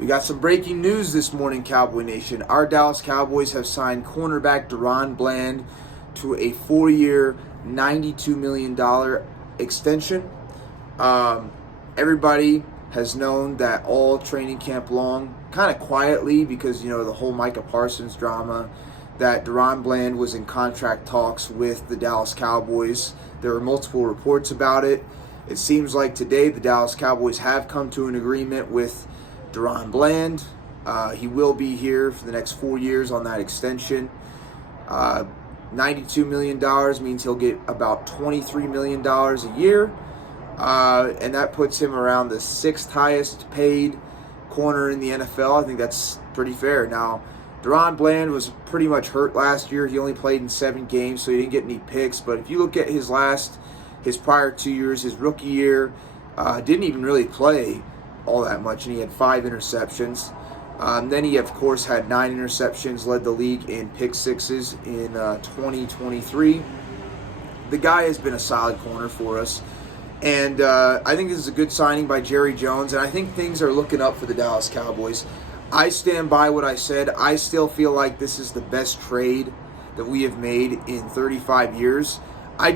We got some breaking news this morning, Cowboy Nation. Our Dallas Cowboys have signed cornerback Daron Bland to a 4-year, $92 million extension. Everybody has known that all training camp long, kind of quietly because, the whole Micah Parsons drama, that Daron Bland was in contract talks with the Dallas Cowboys. There were multiple reports about it. It seems like today the Dallas Cowboys have come to an agreement with Daron Bland. He will be here for the next 4 years on that extension. $92 million means he'll get about $23 million a year. And that puts him around the 6th highest paid corner in the NFL. I think that's pretty fair. Now, Daron Bland was pretty much hurt last year. He only played in 7 games, so he didn't get any picks. But if you look at his prior 2 years, his rookie year, didn't even really play all that much, and he had 5 interceptions. Then he, of course, had 9 interceptions, led the league in pick sixes in 2023. The guy has been a solid corner for us. And I think this is a good signing by Jerry Jones, and I think things are looking up for the Dallas Cowboys. I stand by what I said. I still feel like this is the best trade that we have made in 35 years. I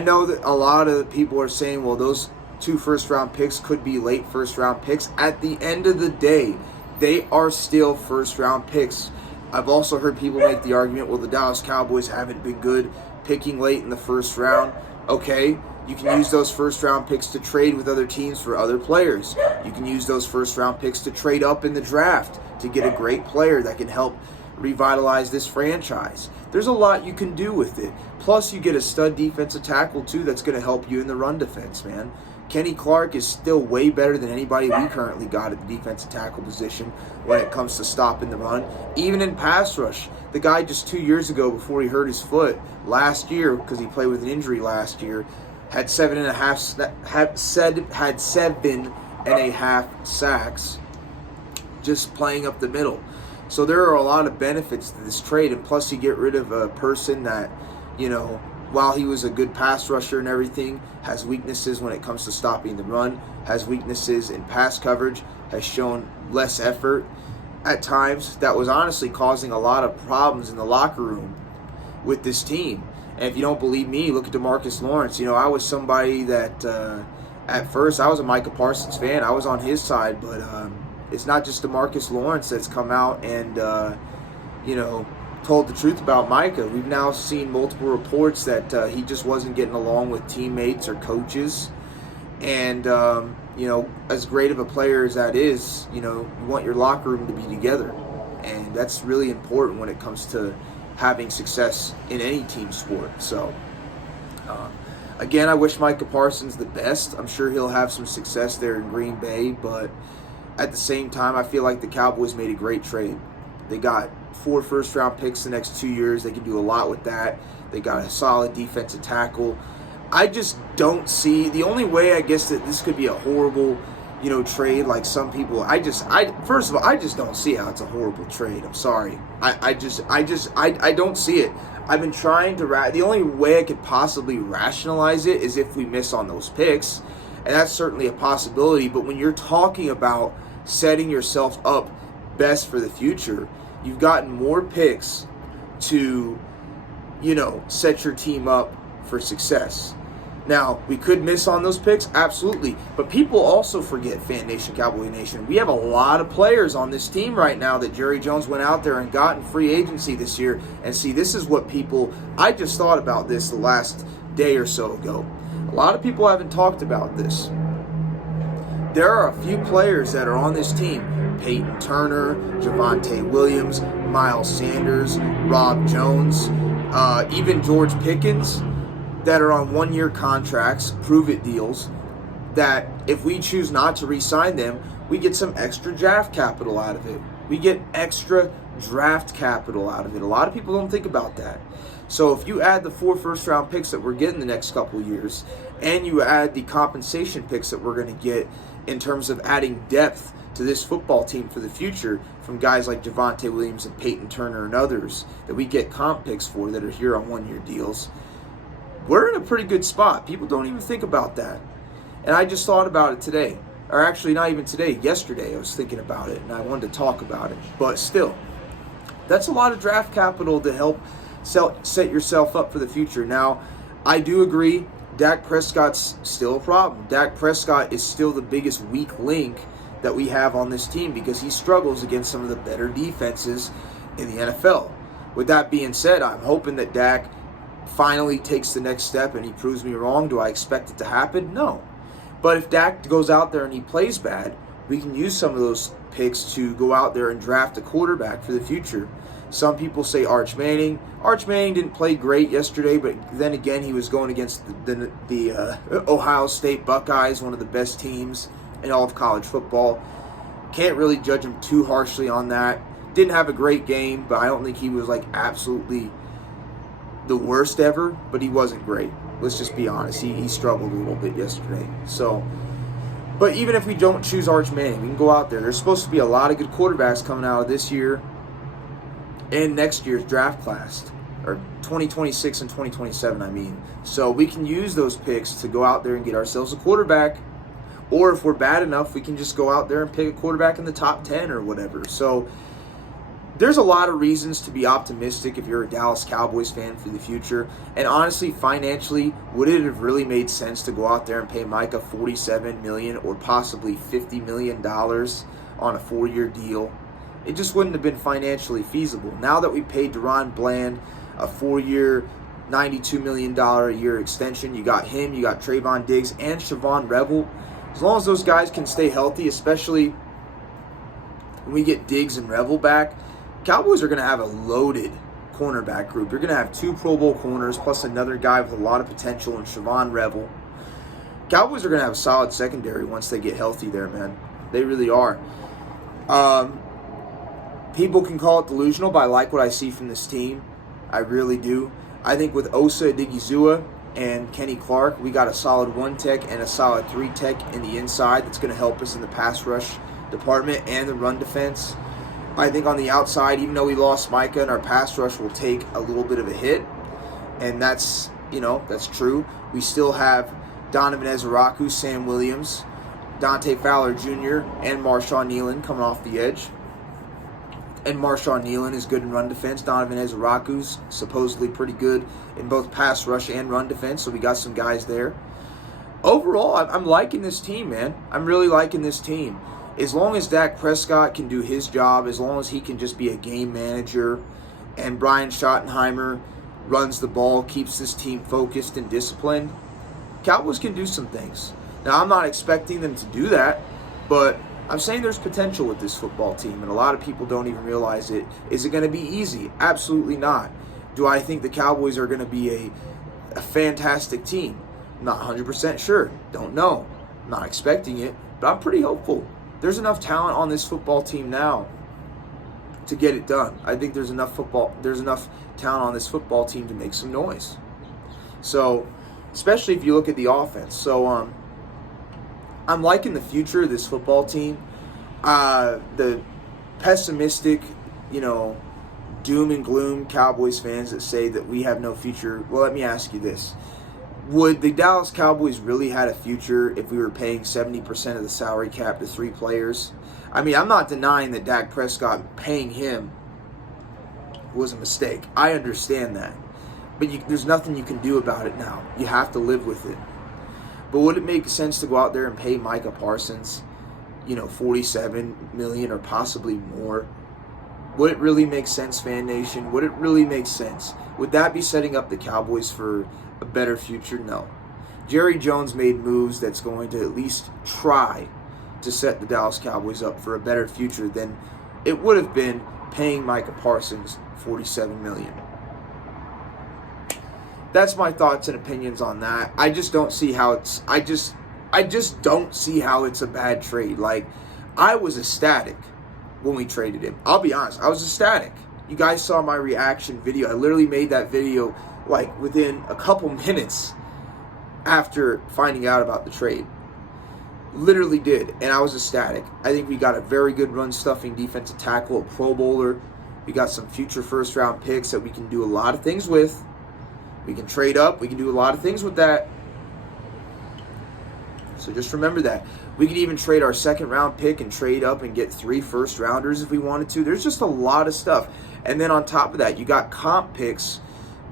know that a lot of people are saying, well, those 2 first-round picks could be late first-round picks. At the end of the day, they are still first-round picks. I've also heard people make the argument, well, the Dallas Cowboys haven't been good picking late in the first round. Okay, you can use those first-round picks to trade with other teams for other players. You can use those first-round picks to trade up in the draft to get a great player that can help revitalize this franchise. There's a lot you can do with it. Plus, you get a stud defensive tackle, too, that's going to help you in the run defense, man. Kenny Clark is still way better than anybody we currently got at the defensive tackle position when it comes to stopping the run. Even in pass rush, the guy just 2 years ago, before he hurt his foot last year, because he played with an injury last year, had 7.5 sacks just playing up the middle. So there are a lot of benefits to this trade, and plus you get rid of a person that, while he was a good pass rusher and everything, has weaknesses when it comes to stopping the run, has weaknesses in pass coverage, has shown less effort at times. That was honestly causing a lot of problems in the locker room with this team. And if you don't believe me, look at DeMarcus Lawrence. I was somebody that at first I was a Micah Parsons fan. I was on his side, but it's not just DeMarcus Lawrence that's come out and told the truth about Micah. We've now seen multiple reports that he just wasn't getting along with teammates or coaches. And, as great of a player as that is, you want your locker room to be together. And that's really important when it comes to having success in any team sport. So, again, I wish Micah Parsons the best. I'm sure he'll have some success there in Green Bay. But at the same time, I feel like the Cowboys made a great trade. They got 4 first-round picks the next 2 years. They can do a lot with that. They got a solid defensive tackle. I just don't see the only way, I guess, that this could be a horrible, trade like some people. First of all, I just don't see how it's a horrible trade. I'm sorry. I don't see it. I've been trying to the only way I could possibly rationalize it is if we miss on those picks, and that's certainly a possibility. But when you're talking about setting yourself up best for the future, you've gotten more picks to, set your team up for success. Now, we could miss on those picks, absolutely. But people also forget, Fan Nation, Cowboy Nation, we have a lot of players on this team right now that Jerry Jones went out there and got in free agency this year. And see, this is what I just thought about this the last day or so ago. A lot of people haven't talked about this. There are a few players that are on this team. Peyton Turner, Javonte Williams, Miles Sanders, Rob Jones, even George Pickens, that are on 1-year contracts, prove-it deals, that if we choose not to re-sign them, we get some extra draft capital out of it. We get extra draft capital out of it. A lot of people don't think about that. So if you add the 4 first-round picks that we're getting the next couple years, and you add the compensation picks that we're going to get in terms of adding depth to this football team for the future from guys like Javonte Williams and Peyton Turner and others that we get comp picks for that are here on 1-year deals, we're in a pretty good spot. People don't even think about that. And I just thought about it today. or actually not even today, yesterday I was thinking about it and I wanted to talk about it. But still, that's a lot of draft capital to help set yourself up for the future. Now, I do agree, Dak Prescott's still a problem. Dak Prescott is still the biggest weak link that we have on this team because he struggles against some of the better defenses in the NFL. With that being said, I'm hoping that Dak finally takes the next step and he proves me wrong. Do I expect it to happen? No. But if Dak goes out there and he plays bad, we can use some of those picks to go out there and draft a quarterback for the future. Some people say Arch Manning. Arch Manning didn't play great yesterday, but then again, he was going against the Ohio State Buckeyes, one of the best teams in all of college football. Can't really judge him too harshly on that. Didn't have a great game, but I don't think he was like absolutely the worst ever, but he wasn't great. Let's just be honest. He struggled a little bit yesterday. So, but even if we don't choose Arch Manning, we can go out there. There's supposed to be a lot of good quarterbacks coming out of this year and next year's draft class, or 2026 and 2027, I mean. So we can use those picks to go out there and get ourselves a quarterback. Or if we're bad enough, we can just go out there and pick a quarterback in the top 10 or whatever. So there's a lot of reasons to be optimistic if you're a Dallas Cowboys fan for the future. And honestly, financially, would it have really made sense to go out there and pay Micah $47 million or possibly $50 million on a 4-year deal? It just wouldn't have been financially feasible. Now that we paid Daron Bland a 4-year, $92 million a year extension, you got him, you got Trayvon Diggs, and Siobhan Revel. As long as those guys can stay healthy, especially when we get Diggs and Revel back, Cowboys are going to have a loaded cornerback group. You're going to have 2 Pro Bowl corners plus another guy with a lot of potential in Siobhan Revel. Cowboys are going to have a solid secondary once they get healthy there, man. They really are. People can call it delusional, but I like what I see from this team. I really do. I think with Osa Odighizuwa and Kenny Clark, we got a solid 1 tech and a solid 3 tech in the inside that's going to help us in the pass rush department and the run defense. I think on the outside, even though we lost Micah, and our pass rush will take a little bit of a hit, and that's true. We still have Donovan Ezeraku, Sam Williams, Dante Fowler Jr., and Marshawn Nealon coming off the edge. And Marshawn Nealon is good in run defense. Donovan Ezeraku's supposedly pretty good in both pass rush and run defense, so we got some guys there. Overall, I'm liking this team, man. I'm really liking this team. As long as Dak Prescott can do his job, as long as he can just be a game manager, and Brian Schottenheimer runs the ball, keeps this team focused and disciplined, Cowboys can do some things. Now, I'm not expecting them to do that, but I'm saying there's potential with this football team, and a lot of people don't even realize it. Is it going to be easy? Absolutely not. Do I think the Cowboys are going to be a fantastic team? Not 100% sure. Don't know. Not expecting it, but I'm pretty hopeful. There's enough talent on this football team now to get it done. I think there's enough talent on this football team to make some noise. So, especially if you look at the offense. So, I'm liking the future of this football team. The pessimistic, doom and gloom Cowboys fans that say that we have no future. Well, let me ask you this. Would the Dallas Cowboys really had a future if we were paying 70% of the salary cap to 3 players? I mean, I'm not denying that Dak Prescott, paying him was a mistake. I understand that. But there's nothing you can do about it now. You have to live with it. But would it make sense to go out there and pay Micah Parsons, $47 million or possibly more? Would it really make sense, Fan Nation? Would it really make sense? Would that be setting up the Cowboys for a better future? No. Jerry Jones made moves that's going to at least try to set the Dallas Cowboys up for a better future than it would have been paying Micah Parsons $47 million. That's my thoughts and opinions on that. I just don't see how it's don't see how it's a bad trade. Like, I was ecstatic when we traded him. I'll be honest, I was ecstatic. You guys saw my reaction video. I literally made that video like within a couple minutes after finding out about the trade. Literally did, and I was ecstatic. I think we got a very good run-stuffing defensive tackle, a Pro Bowler. We got some future first-round picks that we can do a lot of things with. We can trade up. We can do a lot of things with that. So just remember that. We could even trade our second round pick and trade up and get 3 first-rounders if we wanted to. There's just a lot of stuff. And then on top of that, you got comp picks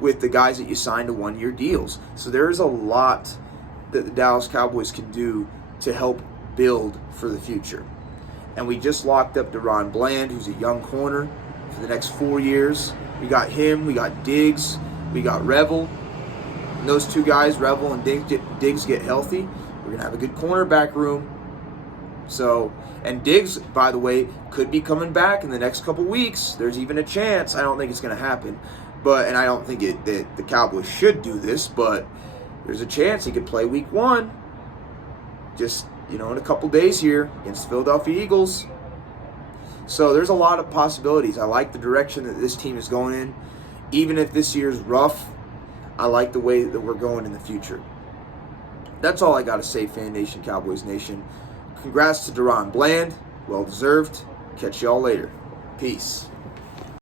with the guys that you signed to 1-year deals. So there's a lot that the Dallas Cowboys can do to help build for the future. And we just locked up Daron Bland, who's a young corner, for the next 4 years. We got him, we got Diggs, we got Revel. And those 2 guys, Revel and Diggs get healthy, we're going to have a good cornerback room. So, and Diggs, by the way, could be coming back in the next couple weeks. There's even a chance. I don't think it's going to happen. And I don't think that the Cowboys should do this, but there's a chance he could play week 1. Just, in a couple days here against the Philadelphia Eagles. So there's a lot of possibilities. I like the direction that this team is going in. Even if this year's rough, I like the way that we're going in the future. That's all I got to say, Fan Nation, Cowboys Nation. Congrats to Daron Bland. Well deserved. Catch y'all later. Peace.